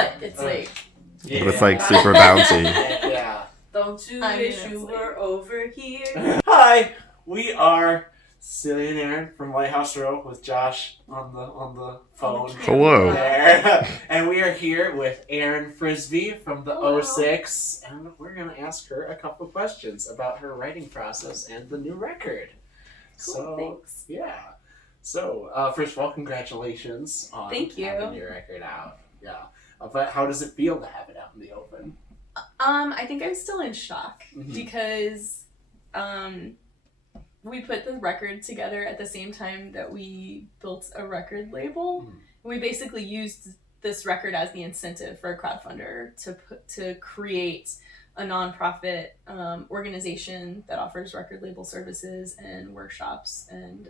But it's like... Yeah. But it's like super bouncy. Yeah. Don't you wish you were over here? Hi, we are Celia and Erin from Lighthouse Row with Josh on the phone. Hello. There. And we are here with Erin Frisby from the Hello. OSYX, and we're going to ask her a couple of questions about her writing process and the new record. Cool, So, thanks. Yeah. So, first of all, congratulations on Thank you. having your record out. Yeah. But how does it feel to have it out in the open? I think I'm still in shock Mhm. because we put the record together at the same time that we built a record label. Mhm. We basically used this record as the incentive for a crowdfunder to create a nonprofit organization that offers record label services and workshops and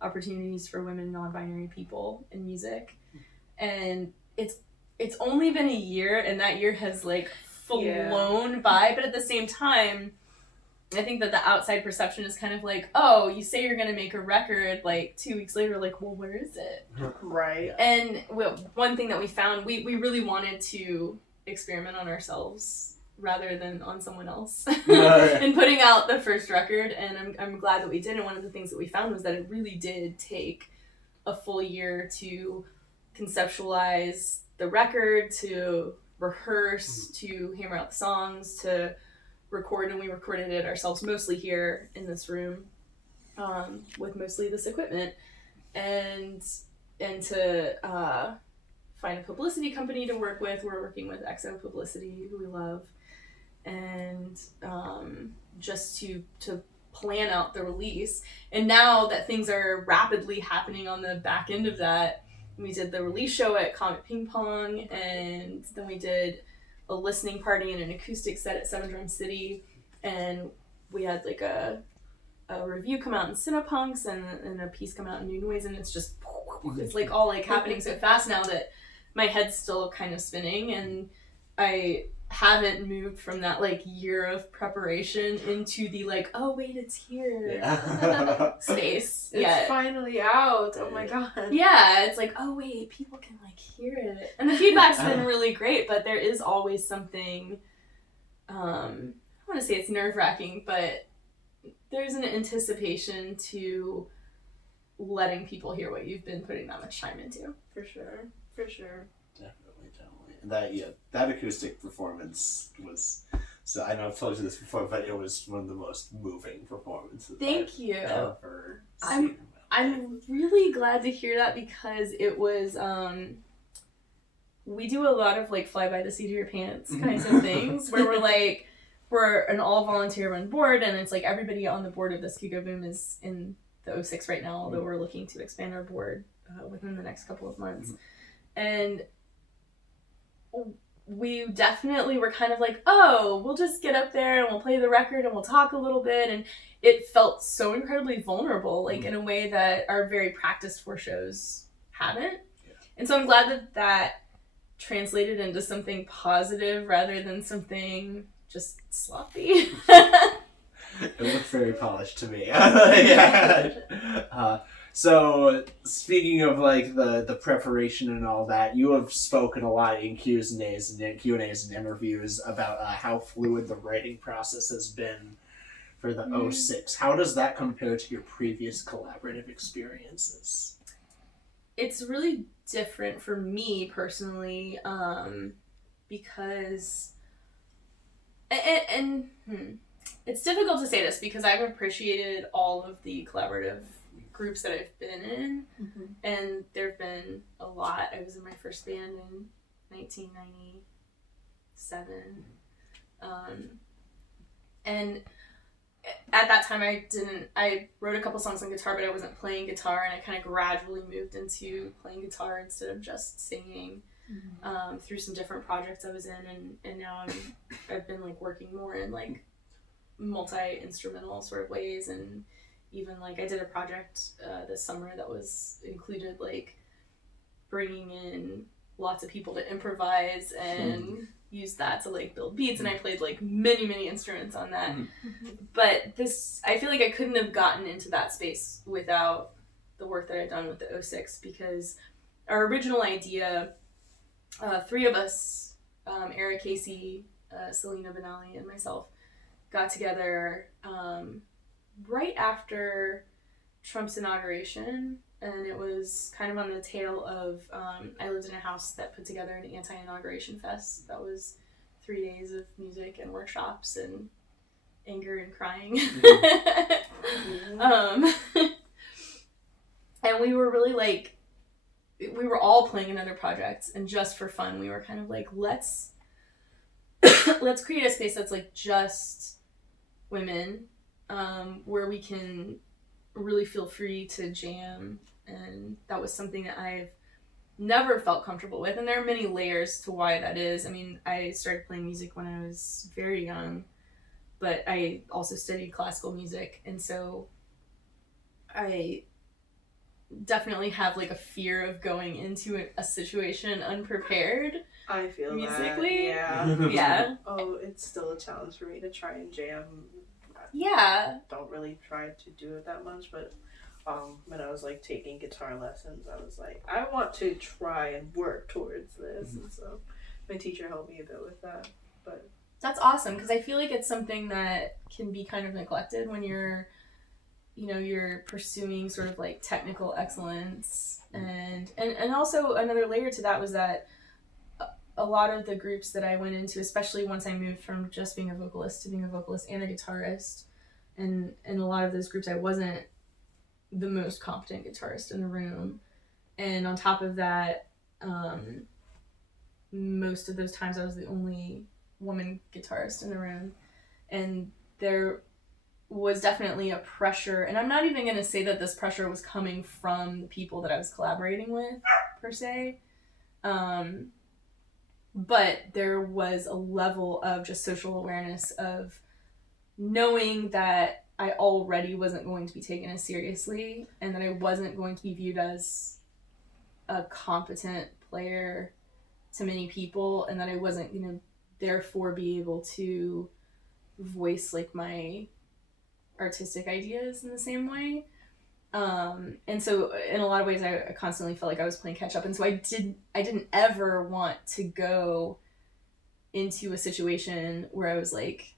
opportunities for women and non-binary people in music. And it's only been a year, and that year has like flown by, but at the same time, I think that the outside perception is kind of like, oh, you say you're going to make a record, like 2 weeks later, like, well, where is it? Right. And one thing that we found, we really wanted to experiment on ourselves rather than on someone else in putting out the first record, and I'm glad that we did. And one of the things that we found was that it really did take a full year to conceptualize the record, to rehearse, to hammer out the songs, to record, and we recorded it ourselves mostly here in this room with mostly this equipment, and to find a publicity company to work with. We're working with XO Publicity, who we love, and just to plan out the release. And now that things are rapidly happening on the back end of that, we did the release show at Comet Ping Pong, and then we did a listening party and an acoustic set at Seven Drum City, and we had like a review come out in Cinepunks and a piece come out in New Noise, and it's just, it's like all like happening so fast now that my head's still kind of spinning, and I haven't moved from that like year of preparation into the like, oh wait, it's here space yet. It's finally out. Oh my god. Yeah, it's like, oh wait, people can like hear it. And the feedback's been really great, but there is always something, I don't want to say it's nerve-wracking, but there's an anticipation to letting people hear what you've been putting that much time into. For sure. Definitely. And that acoustic performance was, so I know I've told you this before, but it was one of the most moving performances Thank you. ever seen. I'm really glad to hear that, because it was, we do a lot of like fly by the seat of your pants kinds of things where we're an all volunteer run board, and it's like everybody on the board of this Could Go Boom is in the OSYX right now, although we're looking to expand our board within the next couple of months. And we definitely were kind of like, oh, we'll just get up there and we'll play the record and we'll talk a little bit, and it felt so incredibly vulnerable, like in a way that our very practiced for shows haven't. And so I'm glad that translated into something positive rather than something just sloppy. It looked very polished to me. Yeah. So, speaking of like the preparation and all that, you have spoken a lot in Q&As and interviews about how fluid the writing process has been for the OSYX. How does that compare to your previous collaborative experiences? It's really different for me personally, because it's difficult to say this because I've appreciated all of the collaborative groups that I've been in, and there have been a lot. I was in my first band in 1997, and at that time I wrote a couple songs on guitar, but I wasn't playing guitar, and I kind of gradually moved into playing guitar instead of just singing through some different projects I was in, and now I've been like working more in like multi-instrumental sort of ways, and even like I did a project this summer that was included like bringing in lots of people to improvise and use that to like build beats, and I played like many instruments on that. But this, I feel like I couldn't have gotten into that space without the work that I've done with the OSYX, because our original idea three of us, Eric Casey, Selena Benali, and myself, got together right after Trump's inauguration, and it was kind of on the tail of, I lived in a house that put together an anti-inauguration fest. That was 3 days of music and workshops and anger and crying. And we were really like, we were all playing in other projects, and just for fun, we were kind of like, let's create a space that's like just women, where we can really feel free to jam. And that was something that I've never felt comfortable with, and there are many layers to why that is. I mean, I started playing music when I was very young, but I also studied classical music, and so I definitely have like a fear of going into a situation unprepared. I feel musically. That. Yeah. Oh, it's still a challenge for me to try and jam. Yeah. Don't really try to do it that much, but when I was like taking guitar lessons, I was like, I want to try and work towards this, and so my teacher helped me a bit with that. But that's awesome, because I feel like it's something that can be kind of neglected when you're pursuing sort of like technical excellence. And also another layer to that was that a lot of the groups that I went into, especially once I moved from just being a vocalist to being a vocalist and a guitarist, and in a lot of those groups I wasn't the most competent guitarist in the room. And on top of that, most of those times I was the only woman guitarist in the room. And there was definitely a pressure, and I'm not even going to say that this pressure was coming from the people that I was collaborating with, per se. But there was a level of just social awareness of knowing that I already wasn't going to be taken as seriously, and that I wasn't going to be viewed as a competent player to many people, and that I wasn't going to therefore be able to voice like my artistic ideas in the same way. And so in a lot of ways I constantly felt like I was playing catch up, and so I didn't ever want to go into a situation where I was like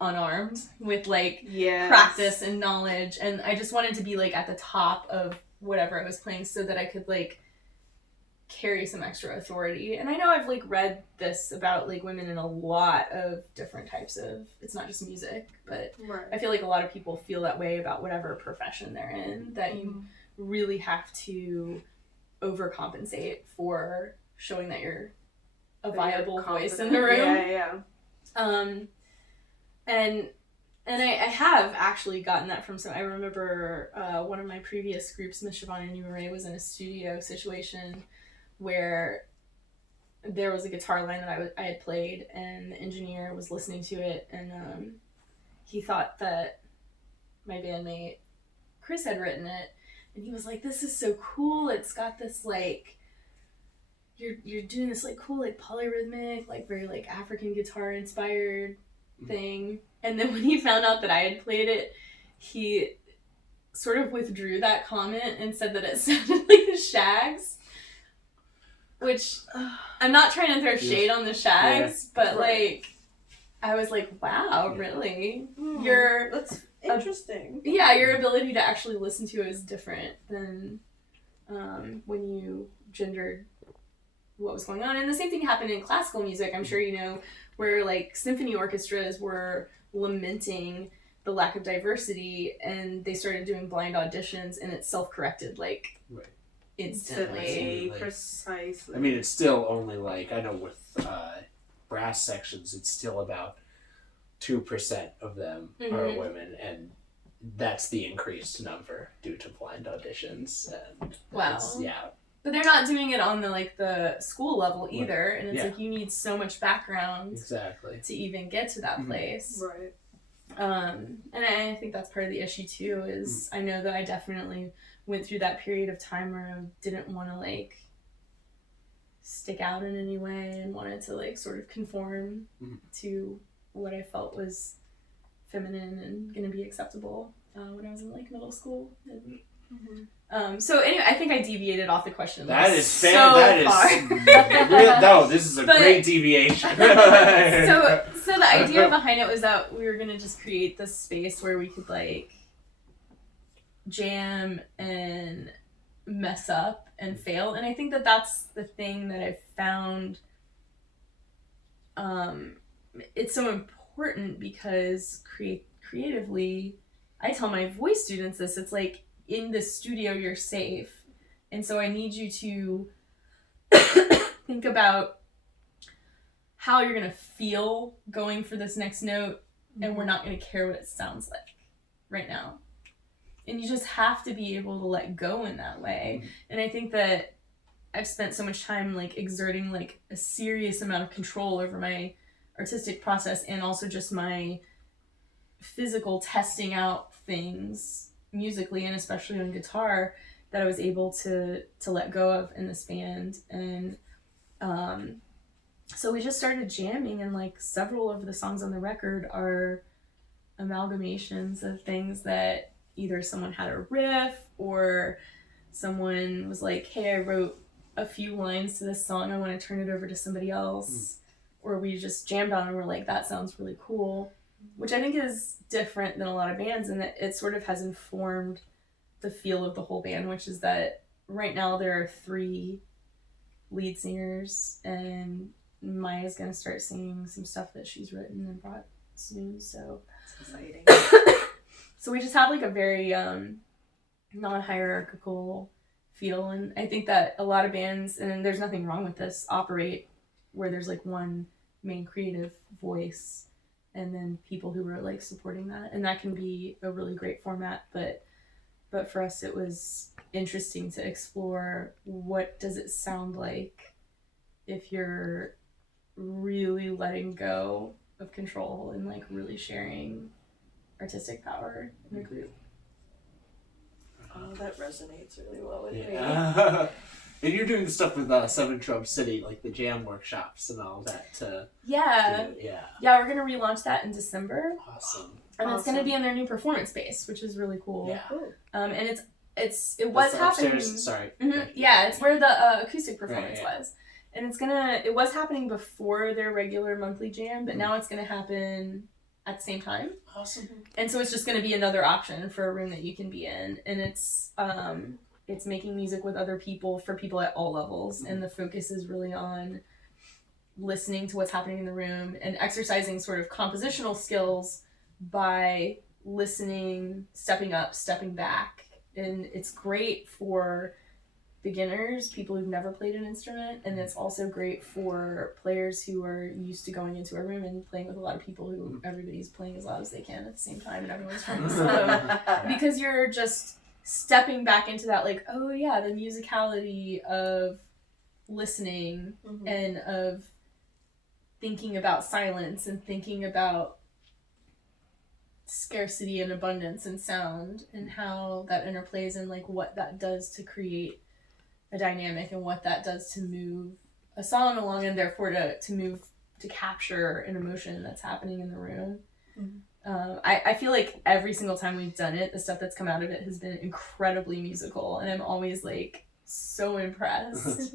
unarmed with like practice and knowledge, and I just wanted to be like at the top of whatever I was playing so that I could like carry some extra authority. And I know I've like read this about like women in a lot of different types of, it's not just music, but right. I feel like a lot of people feel that way about whatever profession they're in, that you really have to overcompensate for showing that you're a viable voice in the room. And I have actually gotten that from some. I remember one of my previous groups, Miss Siobhan and New Ray, was in a studio situation where there was a guitar line that I had played, and the engineer was listening to it, and he thought that my bandmate Chris had written it, and he was like, "This is so cool! It's got this like, you're doing this like cool like polyrhythmic, like very like African guitar inspired thing." And then when he found out that I had played it, he sort of withdrew that comment and said that it sounded like the Shags. Which, I'm not trying to throw shade on the Shags, but like, I was like, wow, really? That's interesting. Your ability to actually listen to it is different than when you gendered what was going on. And the same thing happened in classical music, I'm sure you know, where like symphony orchestras were lamenting the lack of diversity, and they started doing blind auditions, and it self-corrected like instantly. Precisely. I mean, it's still only like, I know with brass sections, it's still about 2% of them are women, and that's the increased number due to blind auditions. And wow. But they're not doing it on the school level either, and it's like you need so much background to even get to that place. Right. And I think that's part of the issue too, is I know that I definitely went through that period of time where I didn't want to like stick out in any way, and wanted to like sort of conform to what I felt was feminine and going to be acceptable when I was in like middle school. And So anyway, I think I deviated off the question. That is so that far. is no. This is a great deviation. so the idea behind it was that we were gonna just create this space where we could like jam and mess up and fail, and I think that that's the thing that I've found. It's so important because creatively, I tell my voice students this. It's like, in the studio you're safe, and so I need you to think about how you're gonna feel going for this next note, and we're not gonna care what it sounds like right now, and you just have to be able to let go in that way. And I think that I've spent so much time like exerting like a serious amount of control over my artistic process, and also just my physical testing out things musically, and especially on guitar, that I was able to let go of in this band. And so we just started jamming, and like several of the songs on the record are amalgamations of things that either someone had a riff, or someone was like, hey, I wrote a few lines to this song, I want to turn it over to somebody else, or we just jammed on and we're like, that sounds really cool, which I think is different than a lot of bands, and that it sort of has informed the feel of the whole band, which is that right now there are 3 lead singers, and Maya's gonna start singing some stuff that she's written and brought soon, so that's exciting. So we just have like a very non-hierarchical feel, and I think that a lot of bands, and there's nothing wrong with this, operate where there's like one main creative voice and then people who are like supporting that, and that can be a really great format, but for us it was interesting to explore what does it sound like if you're really letting go of control and like really sharing artistic power in a group. Oh, that resonates really well with me. And you're doing stuff with Seven Trump City, like the jam workshops and all that. Yeah, we're gonna relaunch that in December. Awesome. And it's gonna be in their new performance space, which is really cool. Yeah. And it was happening. Upstairs, sorry. Mm-hmm, yeah, it's where the acoustic performance was, and it was happening before their regular monthly jam, but now it's gonna happen at the same time. Awesome. And so it's just gonna be another option for a room that you can be in, and it's making music with other people for people at all levels, and the focus is really on listening to what's happening in the room and exercising sort of compositional skills by listening, stepping up, stepping back. And it's great for beginners, people who've never played an instrument, and it's also great for players who are used to going into a room and playing with a lot of people who everybody's playing as loud as they can at the same time and everyone's trying to slow, because you're just stepping back into that, like, oh yeah, the musicality of listening and of thinking about silence and thinking about scarcity and abundance and sound, and how that interplays, and like what that does to create a dynamic, and what that does to move a song along, and therefore to move, to capture an emotion that's happening in the room. I feel like every single time we've done it, the stuff that's come out of it has been incredibly musical, and I'm always like so impressed.